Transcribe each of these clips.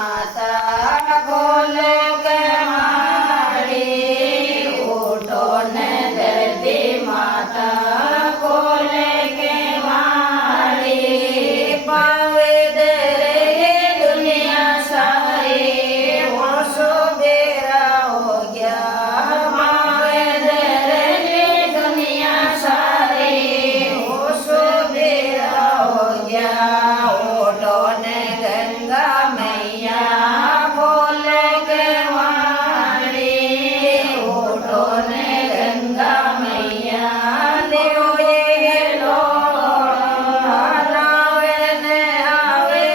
माता खोलो के मारी उठो ने धरती माता खोले के मारी पवित्र रे दुनिया सारी वो सुबेरा हो गया पवित्र रे दुनिया सारी वो सुबेरा हो गया उठो ने गंगा मैया खोले के मारी उठो ने गंगा मैया देव ये लावे ने आवे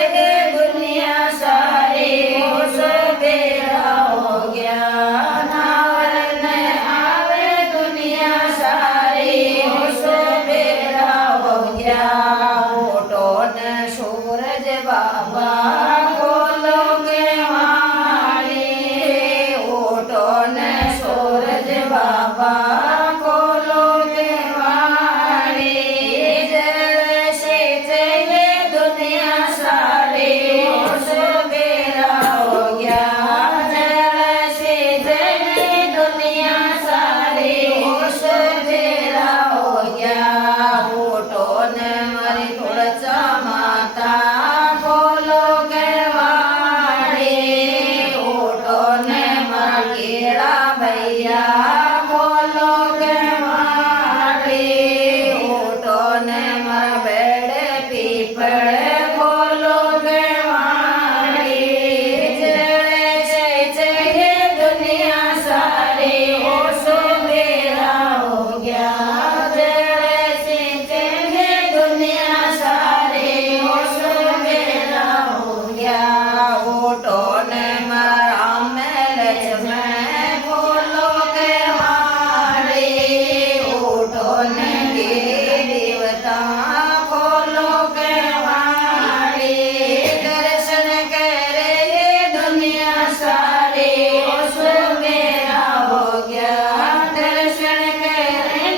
दुनिया सारी उस बेरा हो गया नावे ने आवे दुनिया सारी उस बेरा हो गया उठो ने सूरज बाबा खोलो के मारी उठो ने सूरज बाबा खोलो के मारी जय से जय दुनिया सारी उस बेरा हो गया जय से जय दुनिया सारी उस बेरा हो गया उठो ने मारी तुलसा माता खोलो के वाड़ी उठो ने मकेड़ा भैया खोलो के वाड़ी उठो ने मर बेड़े पीपड़े खोलो के वाड़ी जय जय जय दुनिया सारी उस बेरा हो गया जय से जय दुनिया सारी उस बेरा हो गया उठो ने राम लक्ष्मण खोलो के मारी उठो ने देवता खोलो के मारी दर्शन करे दुनिया सारी उस बेरा हो गया दर्शन करे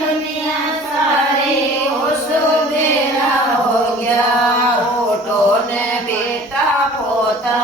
दुनिया सारी उस बेरा हो गया उठो ने बेटा पोता